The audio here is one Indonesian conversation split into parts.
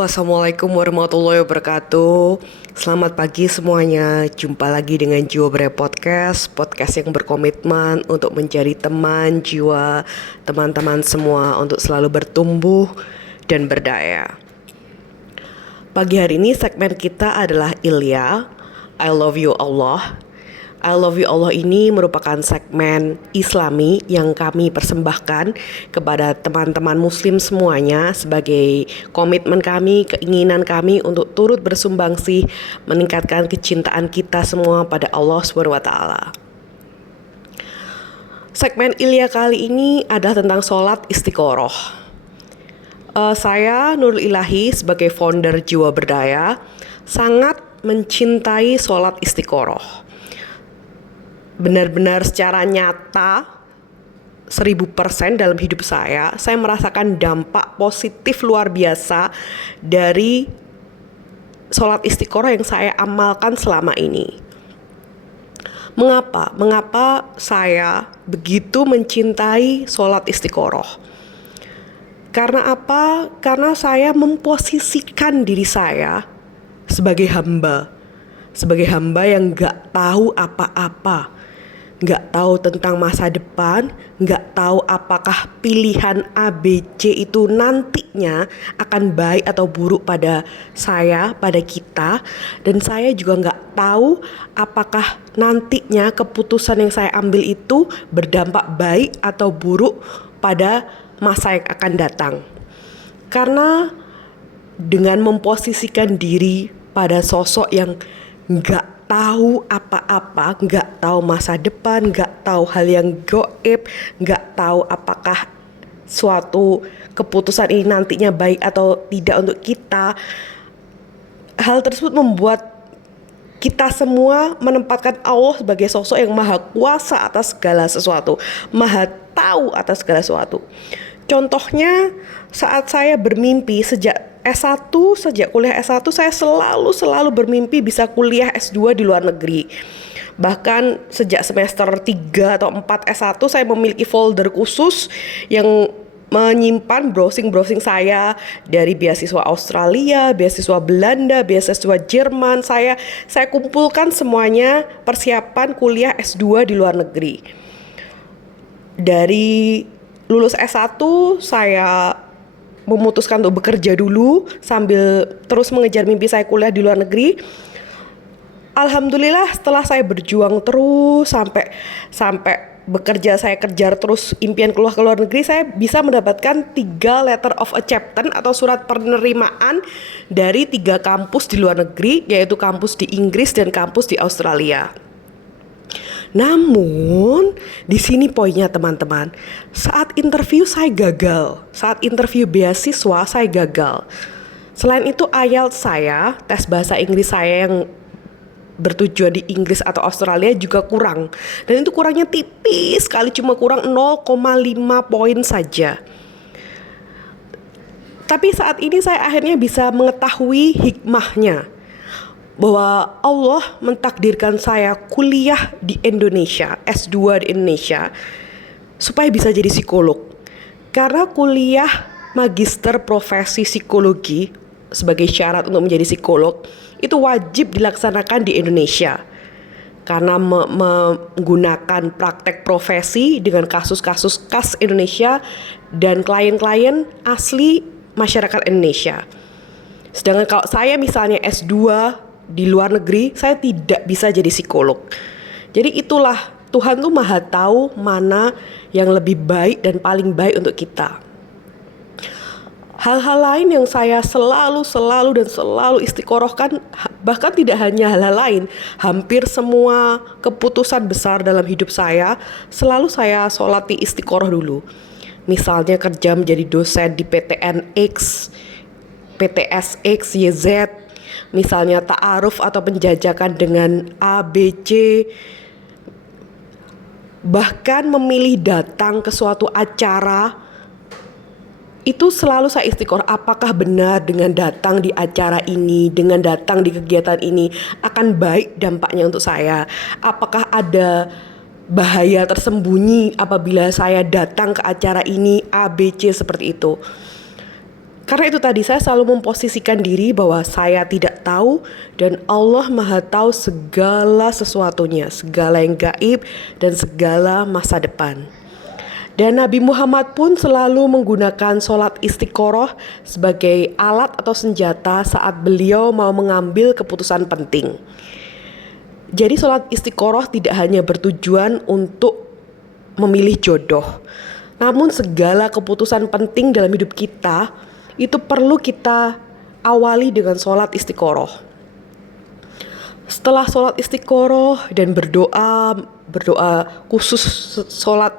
Halo, assalamualaikum warahmatullahi wabarakatuh. Selamat pagi semuanya. Jumpa lagi dengan Jiwa Beraya Podcast, podcast yang berkomitmen untuk mencari teman jiwa, teman-teman semua untuk selalu bertumbuh dan berdaya. Pagi hari ini segmen kita adalah Ilya, I Love You Allah. I Love You Allah ini merupakan segmen Islami yang kami persembahkan kepada teman-teman muslim semuanya sebagai komitmen kami, keinginan kami untuk turut bersumbangsi meningkatkan kecintaan kita semua pada Allah SWT. Segmen Ilya kali ini adalah tentang sholat istiqoroh. Saya Nurul Ilahi sebagai founder Jiwa Berdaya sangat mencintai sholat istiqoroh. Benar-benar secara nyata 1000% dalam hidup saya merasakan dampak positif luar biasa dari sholat istiqoroh yang saya amalkan selama ini. Mengapa saya begitu mencintai sholat istiqoroh? Karena apa? Karena saya memposisikan diri saya sebagai hamba yang gak tahu apa-apa, gak tahu tentang masa depan, gak tahu apakah pilihan A, B, C itu nantinya akan baik atau buruk pada saya, pada kita. Dan saya juga gak tahu apakah nantinya keputusan yang saya ambil itu berdampak baik atau buruk pada masa yang akan datang. Karena dengan memposisikan diri pada sosok yang gak tahu apa-apa, gak tahu masa depan, gak tahu hal yang gaib, gak tahu apakah suatu keputusan ini nantinya baik atau tidak untuk kita. Hal tersebut membuat kita semua menempatkan Allah sebagai sosok yang maha kuasa atas segala sesuatu, maha tahu atas segala sesuatu. Contohnya saat saya bermimpi sejak kuliah S1 saya selalu bermimpi bisa kuliah S2 di luar negeri. Bahkan sejak semester 3 atau 4 S1 saya memiliki folder khusus yang menyimpan browsing saya dari beasiswa Australia, beasiswa Belanda, beasiswa Jerman. Saya kumpulkan semuanya persiapan kuliah S2 di luar negeri. Dari lulus S1 saya memutuskan untuk bekerja dulu sambil terus mengejar mimpi saya kuliah di luar negeri. Alhamdulillah setelah saya berjuang terus sampai bekerja, saya kejar terus impian keluar ke luar negeri, saya bisa mendapatkan 3 letter of acceptance atau surat penerimaan dari 3 kampus di luar negeri, yaitu kampus di Inggris dan kampus di Australia. Namun di sini poinnya teman-teman, saat interview saya gagal, saat interview beasiswa saya gagal. Selain itu IELTS saya, tes bahasa Inggris saya yang bertujuan di Inggris atau Australia juga kurang. Dan itu kurangnya tipis sekali, cuma kurang 0,5 poin saja. Tapi saat ini saya akhirnya bisa mengetahui hikmahnya, bahwa Allah mentakdirkan saya kuliah di Indonesia, S2 di Indonesia, supaya bisa jadi psikolog. Karena kuliah magister profesi psikologi sebagai syarat untuk menjadi psikolog itu wajib dilaksanakan di Indonesia. Karena menggunakan praktek profesi dengan kasus-kasus khas Indonesia dan klien-klien asli masyarakat Indonesia. Sedangkan kalau saya misalnya S2 di luar negeri, saya tidak bisa jadi psikolog. Jadi itulah, Tuhan tuh maha tahu mana yang lebih baik dan paling baik untuk kita. Hal-hal lain yang saya selalu istiqorohkan, bahkan tidak hanya hal-hal lain, hampir semua keputusan besar dalam hidup saya selalu saya sholati istiqoroh dulu. Misalnya kerja menjadi dosen di PTNX, PTSX, YZ, misalnya ta'aruf atau penjajakan dengan A, B, C, bahkan memilih datang ke suatu acara, itu selalu saya istiqoroh. Apakah benar dengan datang di acara ini, dengan datang di kegiatan ini akan baik dampaknya untuk saya? Apakah ada bahaya tersembunyi apabila saya datang ke acara ini A, B, C seperti itu? Karena itu tadi saya selalu memposisikan diri bahwa saya tidak tahu dan Allah Maha tahu segala sesuatunya, segala yang gaib dan segala masa depan. Dan Nabi Muhammad pun selalu menggunakan sholat istiqoroh sebagai alat atau senjata saat beliau mau mengambil keputusan penting. Jadi sholat istiqoroh tidak hanya bertujuan untuk memilih jodoh, namun segala keputusan penting dalam hidup kita itu perlu kita awali dengan sholat istiqoroh. Setelah sholat istiqoroh dan berdoa khusus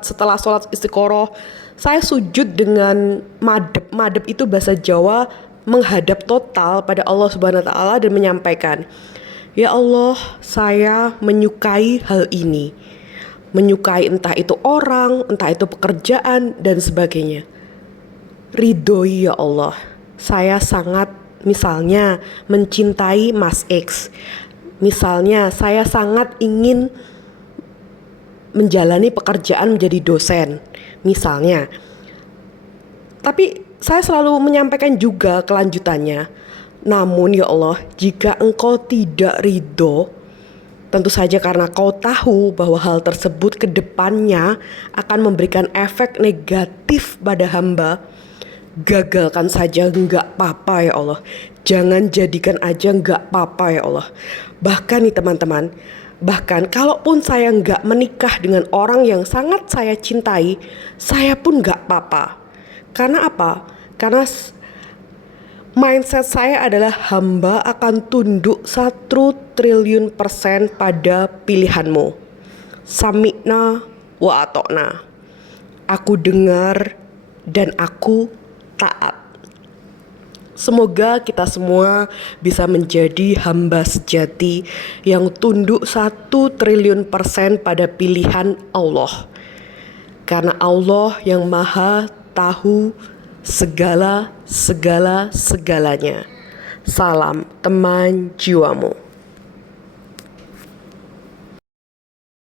setelah sholat istiqoroh, saya sujud dengan madhep. Madhep itu bahasa Jawa menghadap total pada Allah Subhanahu wa Ta'ala dan menyampaikan, ya Allah, saya menyukai hal ini. Menyukai entah itu orang, entah itu pekerjaan dan sebagainya. Ridhoi ya Allah, saya sangat misalnya mencintai Mas X. Misalnya saya sangat ingin menjalani pekerjaan menjadi dosen. Misalnya. Tapi saya selalu menyampaikan juga kelanjutannya. Namun ya Allah, jika engkau tidak ridho, tentu saja karena kau tahu bahwa hal tersebut ke depannya akan memberikan efek negatif pada hamba, gagalkan saja enggak apa-apa ya Allah. Jangan jadikan aja enggak apa-apa ya Allah. Bahkan nih teman-teman, bahkan kalaupun saya enggak menikah dengan orang yang sangat saya cintai, saya pun enggak apa-apa. Karena apa? Karena mindset saya adalah hamba akan tunduk 1.000.000.000% pada pilihanmu. Sami'na wa atokna. Aku dengar dan aku taat. Semoga kita semua bisa menjadi hamba sejati yang tunduk 1.000.000.000% pada pilihan Allah. Karena Allah yang maha tahu segalanya. Salam teman jiwamu.